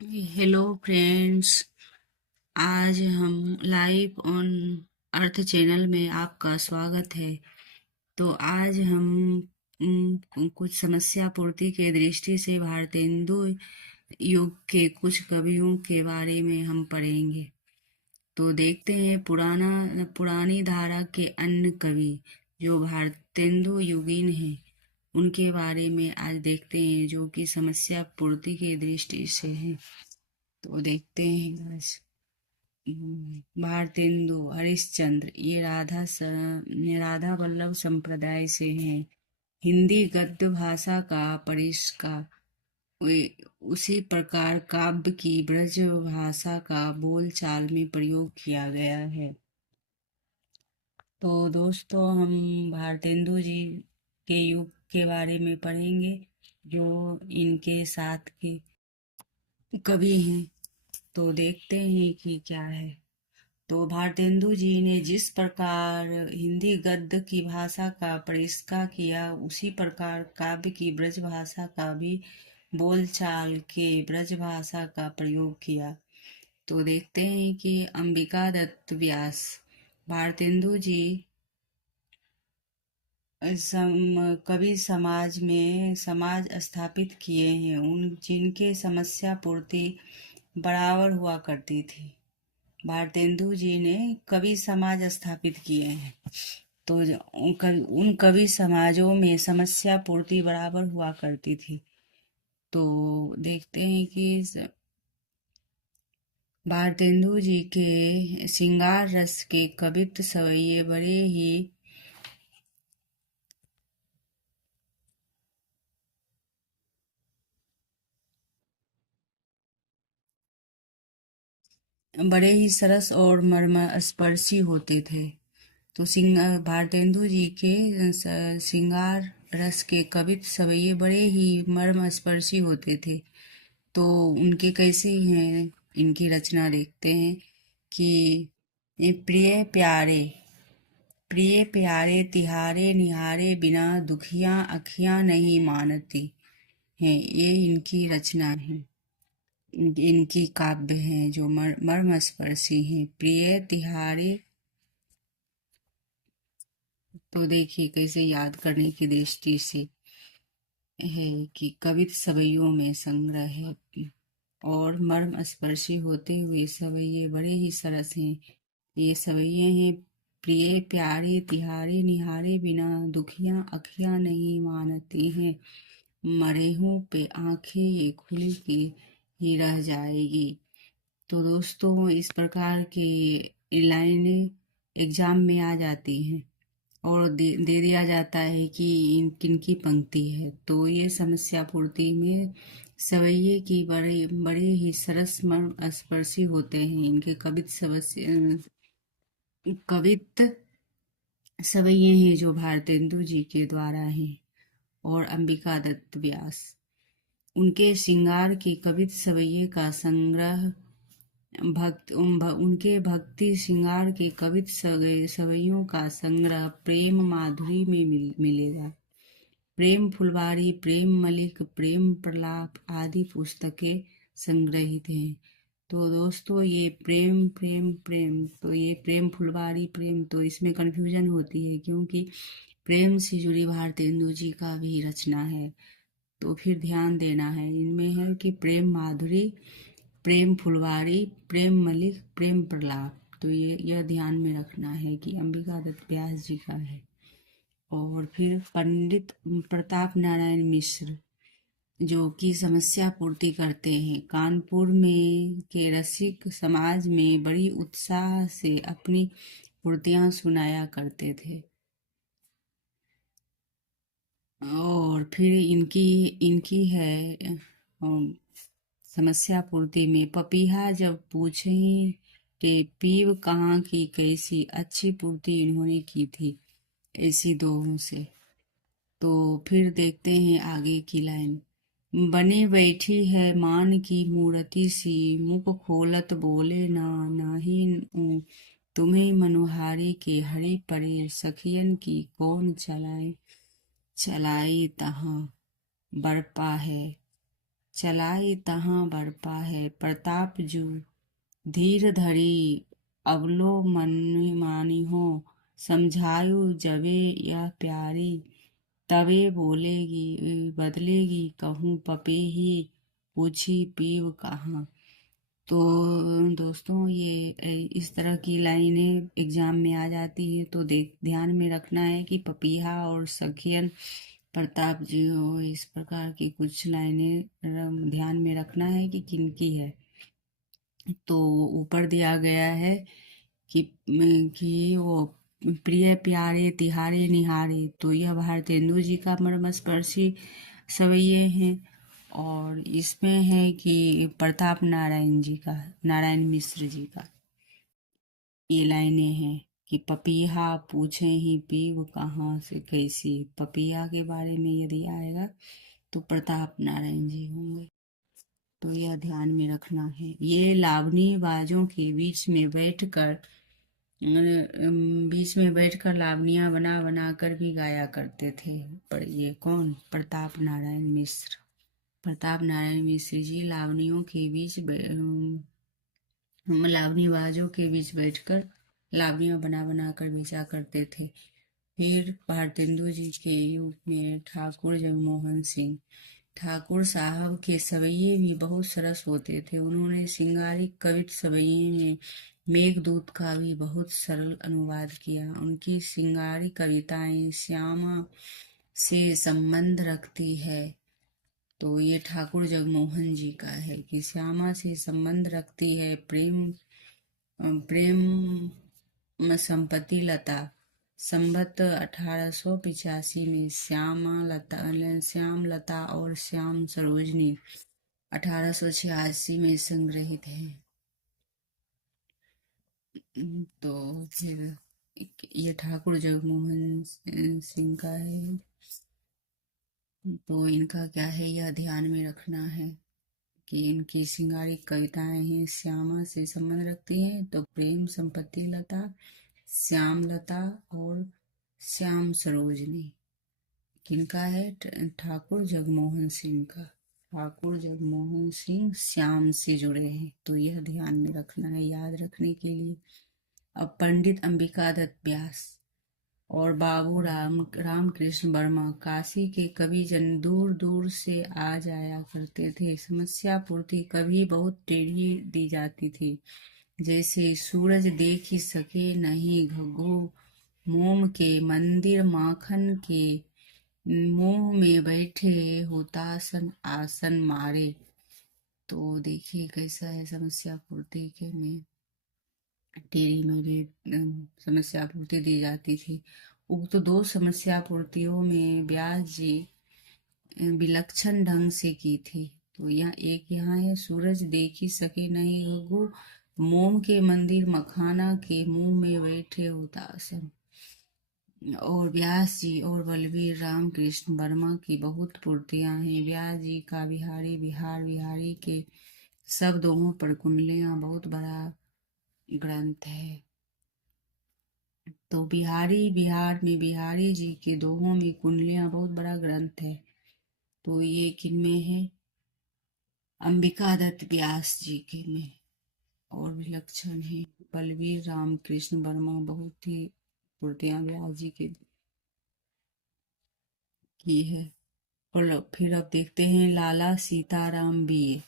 Hello friends. आज हम live on earth channel में आपका स्वागत है। तो आज हम कुछ समस्या पूर्ति के दृष्टि से भारतेंदु युग के कुछ कवियों के बारे में हम पढ़ेंगे। तो देखते हैं पुरानी धारा के अन्य कवि जो भारतेंदु युगीन हैं, उनके बारे में आज देखते हैं, जो कि समस्या पूर्ति की दृष्टि से है। तो देखते हैं आज भारतेंदु हरिश्चंद्र, ये राधा वल्लभ संप्रदाय से हैं। हिंदी गद्य भाषा का परिष्कार उसी प्रकार काव्य की ब्रज भाषा का बोलचाल में प्रयोग किया गया है। तो दोस्तों, हम भारतेंदु जी के युग के बारे में पढ़ेंगे, जो इनके साथ के कवि हैं। तो देखते हैं कि क्या है। तो भारतेंदु जी ने जिस प्रकार हिंदी गद्य की भाषा का परिष्कार किया, उसी प्रकार काव्य की ब्रज भाषा का भी बोलचाल के ब्रज भाषा का प्रयोग किया। तो देखते हैं कि अंबिका दत्त व्यास भारतेंदु जी कवि समाज में समाज स्थापित किए हैं, उन जिनके समस्या पूर्ति बराबर हुआ करती थी। भारतेंदु जी ने कवि समाज स्थापित किए हैं। तो उन कवि समाजों में समस्या पूर्ति बराबर हुआ करती थी। तो देखते हैं कि भारतेंदु जी के श्रृंगार रस के कवित्व सवैये बड़े ही सरस और मर्मस्पर्शी होते थे। तो भारतेंदु जी के श्रृंगार रस के कवित्व सवैये बड़े ही मर्मस्पर्शी होते थे। तो उनके कैसे हैं, इनकी रचना देखते हैं कि ये प्रिय प्यारे तिहारे निहारे बिना दुखियां अखियां नहीं मानती हैं, ये इनकी रचना है। इनकी काव्य हैं जो मर्मस्पर्शी हैं। प्रिय तिहारे, तो देखिए कैसे याद करने की दृष्टि से है कि कवित्व सवैयों में संग्रह है और मर्म स्पर्शी होते हुए सवैये बड़े ही सरस हैं। ये सवैये हैं: प्रिय प्यारे तिहारे निहारे बिना दुखियां अखियां नहीं मानती हैं, मरेहूं पे आंखें ये खुली की ही रह जाएगी। तो दोस्तों, इस प्रकार की लाइनें एग्जाम में आ जाती हैं और दे दिया जाता है कि किन की पंक्ति है। तो ये समस्या पूर्ति में सवैये की बड़े ही सरस मर्म स्पर्शी होते हैं। इनके कवित्त सवैये हैं जो भारतेंदु जी के द्वारा हैं। और अंबिका दत्त व्यास, उनके श्रृंगार की कवित्त सवैये का संग्रह उनके भक्ति श्रृंगार के कवित्त सवैयों का संग्रह प्रेम माधुरी में मिलेगा। प्रेम फुलवारी, प्रेम मलिक, प्रेम प्रलाप आदि पुस्तकें संग्रहित हैं। तो दोस्तों, ये प्रेम प्रेम प्रेम, तो ये प्रेम फुलवारी प्रेम, तो इसमें कन्फ्यूजन होती है क्योंकि प्रेम से जुड़ी भारतेंदु जी का भी रचना है। तो फिर ध्यान देना है, इनमें है कि प्रेम माधुरी, प्रेम फुलवारी, प्रेम मलिक, प्रेम प्रलाप। तो ये यह ध्यान में रखना है कि अंबिका दत्त व्यास जी का है। और फिर पंडित प्रताप नारायण मिश्र, जो कि समस्या पूर्ति करते हैं, कानपुर में के रसिक समाज में बड़ी उत्साह से अपनी पूर्तियां सुनाया करते थे। और फिर इनकी इनकी है समस्या पूर्ति में: पपीहा जब पूछे कि पीव कहाँ की कैसी, अच्छी पूर्ति इन्होंने की थी ऐसी दोहों से। तो फिर देखते हैं आगे की लाइन: बने बैठी है मान की मूर्ति सी, मुख खोलत बोले ना नाही तुम्हें मनोहारी के हरे परे, सखियन की कौन चलाई तहाँ बरपा है। चलाई तहाँ बरपा है प्रताप जू, धीर धरी अवलो मन मानी हो, समझायु जबे यह प्यारी, तवे बोलेगी बदलेगी कहूँ पपीही, पूछी पीव कहाँ। तो दोस्तों ये इस तरह की लाइनें एग्जाम में आ जाती हैं, तो देख ध्यान में रखना है कि पपीहा और सखियन प्रताप जी हो, इस प्रकार की कुछ लाइनें ध्यान में रखना है कि किनकी है। तो ऊपर दिया गया है कि वो प्रिय प्यारे तिहारे निहारे, तो यह भारतेंदु जी का मर्मस्पर्शी सवैये हैं। और इसमें है कि प्रताप नारायण जी का, नारायण मिश्र जी का ये लाइनें हैं कि पपीहा पूछे ही पीव कहाँ से कैसी। पपीहा के बारे में यदि आएगा तो प्रताप नारायण जी होंगे, तो यह ध्यान में रखना है। ये लावणी बाजों के बीच में बैठकर लावनियां बना बना कर भी गाया करते थे। पर ये कौन? प्रताप नारायण मिश्र। प्रताप नारायण मिश्र जी लावनियों के बीच लावनी बाजों के बीच बैठकर लावनियां बना बना कर बेचा करते थे। फिर भारतेंदु जी के युग में ठाकुर जगमोहन सिंह, ठाकुर साहब के सवैये भी बहुत सरस होते थे। उन्होंने सिंगारिक कवित सवैये में मेघदूत का भी बहुत सरल अनुवाद किया। उनकी सिंगारी कविताएं श्यामा से संबंध रखती है। तो ये ठाकुर जगमोहन जी का है कि श्यामा से संबंध रखती है। प्रेम संपत्ति लता, संबत 1885 में श्याम लता और श्याम सरोजनी 1886 में संग्रहित है। तो फिर ये ठाकुर जगमोहन सिंह का है। तो इनका क्या है, यह ध्यान में रखना है कि इनकी सिंगारिक कविताएं हैं, श्यामा से संबंध रखती हैं। तो प्रेम संपत्ति लता, श्याम लता और श्याम सरोजनी किनका है? ठाकुर जगमोहन सिंह का। ठाकुर जगमोहन सिंह श्याम से जुड़े हैं, तो यह ध्यान में रखना है, याद रखने के लिए। अब पंडित अंबिका दत्त व्यास और बाबू रामकृष्ण वर्मा काशी के कवि जन दूर दूर से आ जाया करते थे। समस्या पूर्ति कभी बहुत टेढ़ी दी जाती थी, जैसे सूरज देख ही सके नहीं घग्गू, मोम के मंदिर माखन के मुंह में बैठे होतासन आसन मारे। तो देखिए कैसा है, समस्या पूर्ति के में टेढ़ी मेढ़ी समस्या पूर्ति दी जाती थी। उक्त दो समस्या पूर्तियों में व्यास जी विलक्षण ढंग से की थी। तो यहाँ है, सूरज देख ही सके नहीं घग्गू, मोम के मंदिर मखाना के मुंह में बैठे उदासन। और व्यास जी और बलवीर रामकृष्ण वर्मा की बहुत पूर्तियां हैं। व्यास जी का बिहारी के सब दोहों पर कुंडलियां बहुत बड़ा ग्रंथ है। तो बिहार में बिहारी जी के दोहों में कुंडलियां बहुत बड़ा ग्रंथ है। तो ये किन में है? अंबिका दत्त व्यास जी के में। और विलक्षण है बलवीर रामकृष्ण वर्मा, बहुत ही पूर्तियां व्यास जी के की है। और फिर अब देखते हैं लाला सीताराम बीए।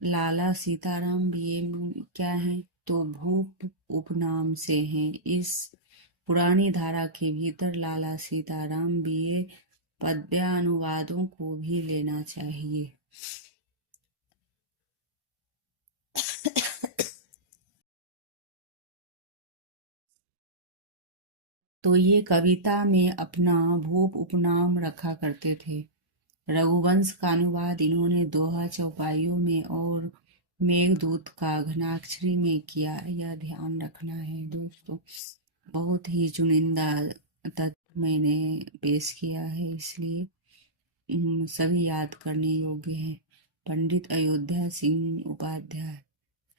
लाला सीताराम बीए में क्या है? तो भूप उपनाम से हैं। इस पुरानी धारा के भीतर लाला सीताराम बीए पद्यानुवादों को भी लेना चाहिए। तो ये कविता में अपना भूप उपनाम रखा करते थे। रघुवंश का अनुवाद इन्होंने दोहा चौपाइयों में और मेघदूत का घनाक्षरी में किया। यह ध्यान रखना है दोस्तों। बहुत ही चुनिंदा तत्व मैंने पेश किया है, इसलिए सभी याद करने योग्य है। पंडित अयोध्या सिंह उपाध्याय,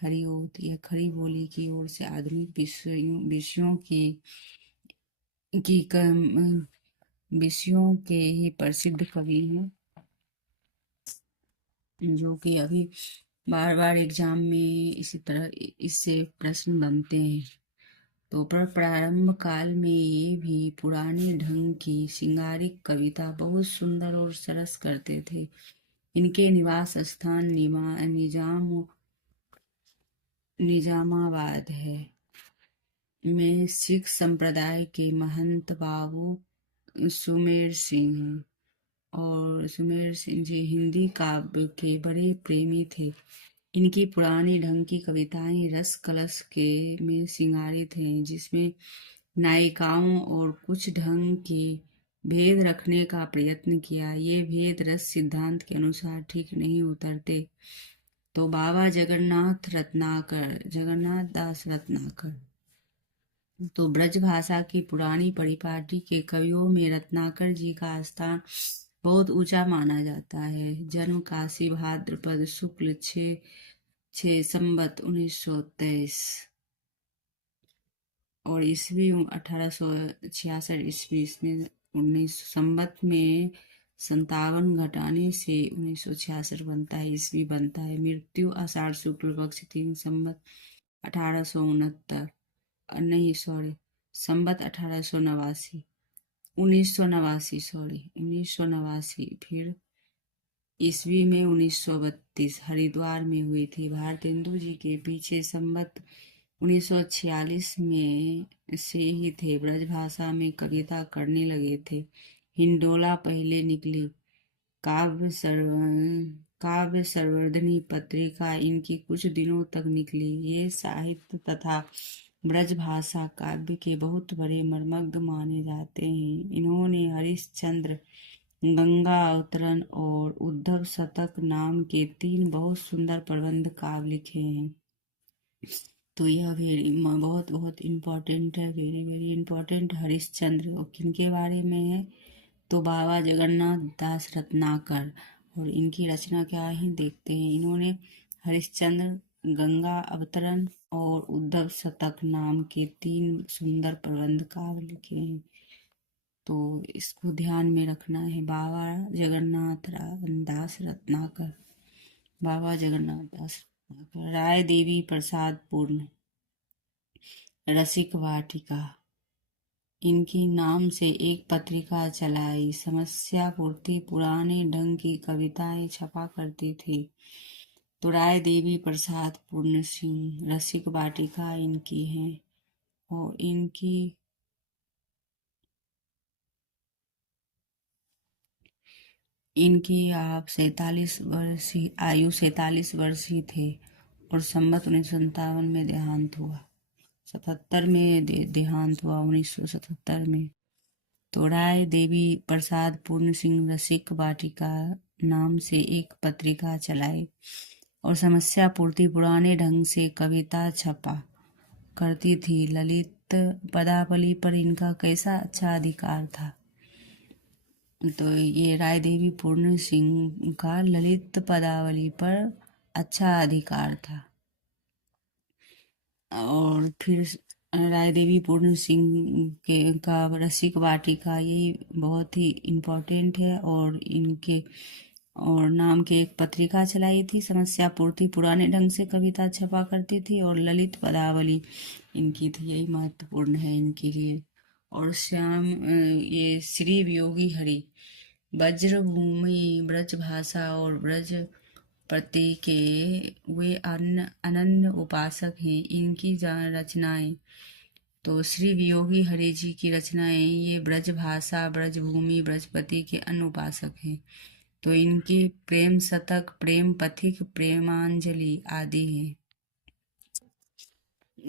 हरिओत, यह खड़ी बोली की ओर से आधुनिक विषयों विषयों के ही प्रसिद्ध कवि हैं। जो कि अभी बार बार एग्जाम में इसी तरह इससे प्रश्न बनते हैं। तो प्रारंभ काल में ये भी पुराने ढंग की सिंगारिक कविता बहुत सुंदर और सरस करते थे। इनके निवास स्थान निजामाबाद है में सिख संप्रदाय के महंत बाबू सुमेर सिंह हैं। और सुमेर सिंह जी हिंदी काव्य के बड़े प्रेमी थे। इनकी पुरानी ढंग की कविताएं रस कलश के में सिंगारित हैं, जिसमें नायिकाओं और कुछ ढंग की भेद रखने का प्रयत्न किया। ये भेद रस सिद्धांत के अनुसार ठीक नहीं उतरते। तो बाबा जगन्नाथ दास रत्नाकर तो ब्रज भाषा की पुरानी परिपाटी के कवियों में रत्नाकर जी का स्थान बहुत ऊंचा माना जाता है। जन्म काशी भाद्रपद शुक्ल 6 संवत 1923 और ईस्वी 1866 ईस्वी में 19 संवत में 57 घटाने से 1966 बनता है ईस्वी बनता है। मृत्यु आषाढ़ शुक्ल पक्ष 3 संवत 1869 नहीं सॉरी संवत 1889 1989 फिर ईस्वी में 1932 हरिद्वार में हुई थी। भारतेंदु जी के पीछे संवत 1946 में से ही थे। ब्रजभाषा में कविता करने लगे थे। हिंडोला पहले निकली। काव्य संवर्धनी पत्रिका इनकी कुछ दिनों तक निकली। ये साहित्य तथा ब्रजभाषा काव्य के बहुत बड़े मर्मज्ञ माने जाते हैं। इन्होंने हरिश्चंद्र, गंगा अवतरण और उद्धव शतक नाम के 3 बहुत सुंदर प्रबंध काव्य लिखे हैं। तो यह बहुत बहुत इम्पोर्टेंट है, वेरी वेरी इम्पोर्टेंट। हरिश्चंद्र और किनके बारे में है? तो बाबा जगन्नाथ दास रत्नाकर। और इनकी रचना क्या है देखते हैं। इन्होंने हरिश्चंद्र, गंगा अवतरण और उद्धव शतक नाम के 3 सुंदर प्रबंध काव्य लिखे हैं। तो इसको ध्यान में रखना है। बाबा जगन्नाथ दास रत्नाकर, बाबा जगन्नाथ दास रत्नाकर। राय देवी प्रसाद पूर्ण, रसिक वाटिका, इनकी नाम से एक पत्रिका चलाई। समस्या पूर्ति पुराने ढंग की कविताएं छपा करती थी। तो राय देवी प्रसाद पूर्ण सिंह, रसिक वाटिका इनकी है। और इनकी आप 47 वर्ष आयु 47 वर्ष ही थे। और संवत 1957 में देहांत हुआ। 77 में देहांत हुआ 1977 में। तो राय देवी प्रसाद पूर्ण सिंह रसिक वाटिका नाम से एक पत्रिका चलाई और समस्या पूर्ति पुराने ढंग से कविता छपा करती थी। ललित पदावली पर इनका कैसा अच्छा अधिकार था। तो ये राय देवी पूर्ण सिंह का ललित पदावली पर अच्छा अधिकार था। और फिर राय देवी पूर्ण सिंह के का रसिक वाटिका ये बहुत ही इम्पोर्टेंट है। और इनके और नाम के एक पत्रिका चलाई थी। समस्या पूर्ति पुराने ढंग से कविता छपा करती थी और ललित पदावली इनकी थी। यही महत्वपूर्ण है इनके लिए। और ये श्री वियोगी हरि, वज्रभूमि ब्रज भाषा और ब्रज पति के वे अनन्य उपासक हैं। इनकी रचनाएं तो श्री वियोगी हरि जी की रचनाएं ये ब्रज भाषा, ब्रजभूमि, ब्रजपति के अन्य उपासक हैं। तो इनकी प्रेम शतक, प्रेम पथिक, प्रेमांजलि आदि हैं।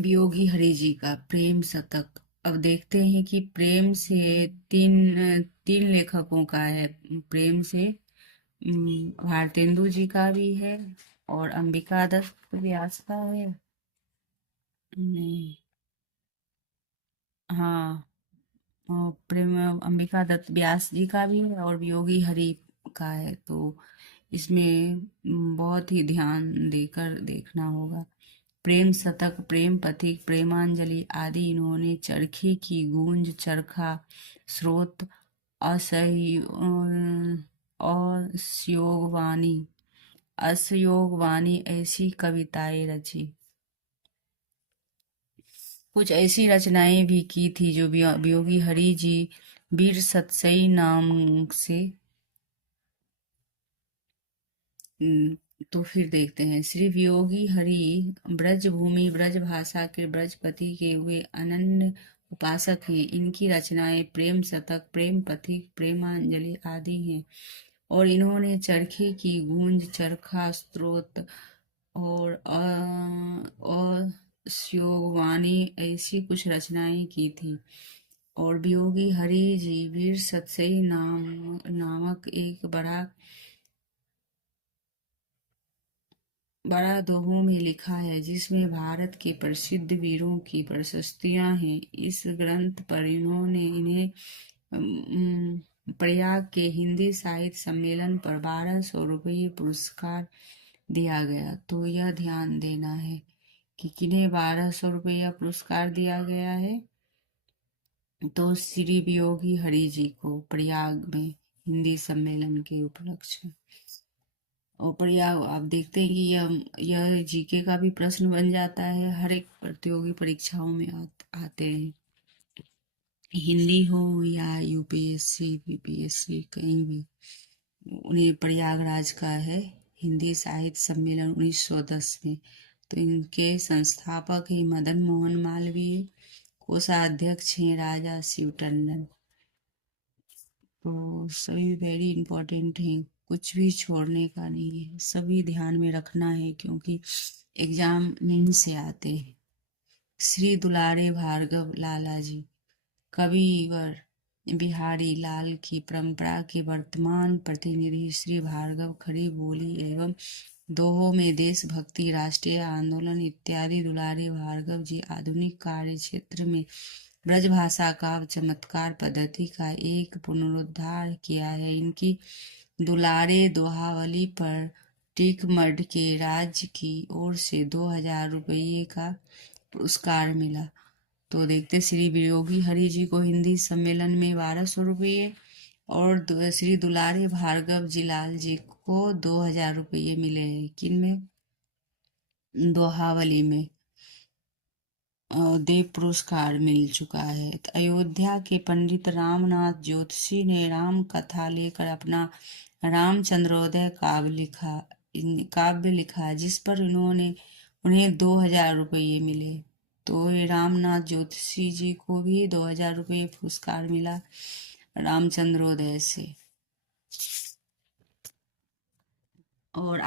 वियोगी हरि जी का प्रेम शतक। अब देखते हैं कि प्रेम से तीन लेखकों का है। प्रेम से भारतेंदु जी का भी है और अंबिका दत्त व्यास का है। नहीं, हाँ, और प्रेम अंबिका दत्त व्यास जी का भी है और वियोगी हरि का है। तो इसमें बहुत ही ध्यान देकर देखना होगा। प्रेम शतक, प्रेम पथिक, प्रेमांजलि आदि इन्होंने चरखी की गूंज, चरखा स्रोत, असह्योगवाणी असयोग वाणी ऐसी कविताएं रची। कुछ ऐसी रचनाएं भी की थी जो वियोगी हरि जी वीर सतसई नाम से। तो फिर देखते हैं। श्री वियोगी हरि ब्रज भूमि ब्रज भाषा के ब्रजपति के हुए अनन्य उपासक हैं। इनकी रचनाएं प्रेम शतक, प्रेम पथिक, प्रेमांजलि आदि हैं। और इन्होंने चरखे की गूंज, चरखा स्तोत्र और स्योगवाणी ऐसी कुछ रचनाएं की थी। और वियोगी हरि जी वीर सतसई नामक एक बड़ा दोहों में लिखा है, जिसमें भारत के प्रसिद्ध वीरों की प्रशस्तियां हैं। इस ग्रंथ पर इन्हें प्रयाग के हिंदी साहित्य सम्मेलन पर 1200 रुपये पुरस्कार दिया गया। तो यह ध्यान देना है कि किन्हें 1200 रुपया पुरस्कार दिया गया है। तो श्री वियोगी हरि जी को प्रयाग में हिंदी सम्मेलन के उपलक्ष्य। और प्रयाग आप देखते हैं कि यह जीके का भी प्रश्न बन जाता है, हर एक प्रतियोगी परीक्षाओं में आते हैं, हिंदी हो या यूपीएससी बीपीएससी कहीं भी। उन्हें प्रयागराज का है हिंदी साहित्य सम्मेलन 1910 में। तो इनके संस्थापक ही मदन मोहन मालवीय, कोषाध्यक्ष हैं राजा शिव टंडन। तो सभी वेरी इंपॉर्टेंट हैं, कुछ भी छोड़ने का नहीं है, सभी ध्यान में रखना है क्योंकि एग्जाम में से आते हैं। श्री दुलारे भार्गव लाला जी कविवर बिहारी लाल की परंपरा के वर्तमान प्रतिनिधि श्री भार्गव खड़ी बोली एवं दोहों में देशभक्ति, राष्ट्रीय आंदोलन इत्यादि दुलारे भार्गव जी आधुनिक कार्य क्षेत्र में ब्रजभाषा का चमत्कार पद्धति का एक पुनरुद्धार किया है। इनकी दुलारे दोहावली पर टिकमठ के राज्य की ओर से 2000 रुपये का पुरस्कार मिला। तो देखते श्री वियोगी हरि जी को हिंदी सम्मेलन में 1200 रुपये और श्री दुलारे भार्गव जी लाल जी को 2000 रुपये मिले हैं। किन में? दोहावली में देव पुरस्कार मिल चुका है। तो अयोध्या के पंडित रामनाथ ज्योतिषी ने राम कथा लेकर अपना रामचंद्रोदय काव्य लिखा जिस पर उन्हें 2000 रुपये मिले। तो रामनाथ ज्योतिषी जी को भी 2000 रुपये पुरस्कार मिला रामचंद्रोदय से। और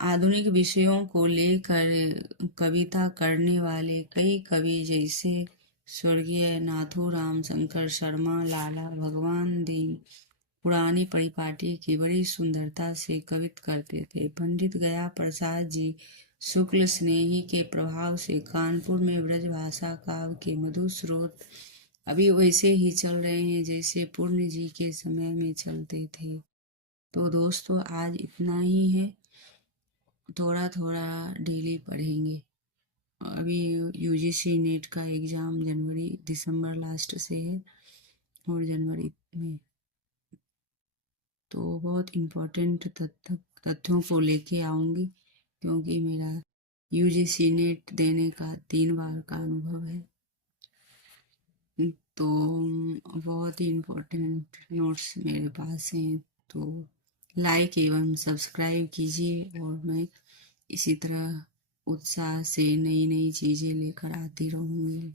आधुनिक विषयों को लेकर कविता करने वाले कई कवि जैसे स्वर्गीय नाथूराम शंकर शर्मा, लाला भगवान दीन पुरानी परिपाटी की बड़ी सुंदरता से कवित करते थे। पंडित गया प्रसाद जी शुक्ल स्नेही के प्रभाव से कानपुर में ब्रजभाषा काव्य के मधुर स्रोत अभी वैसे ही चल रहे हैं जैसे पूर्ण जी के समय में चलते थे। तो दोस्तों आज इतना ही है, थोड़ा थोड़ा डेली पढ़ेंगे। अभी यूजीसी नेट का एग्ज़ाम दिसंबर लास्ट से है और जनवरी में। तो बहुत इम्पोर्टेंट तथ्यों को लेके आऊँगी क्योंकि मेरा यूजीसी नेट देने का 3 बार का अनुभव है। तो बहुत ही इम्पोर्टेंट नोट्स मेरे पास हैं। तो लाइक एवं सब्सक्राइब कीजिए और मैं इसी तरह उत्साह से नई नई चीज़ें लेकर आती रहूँगी।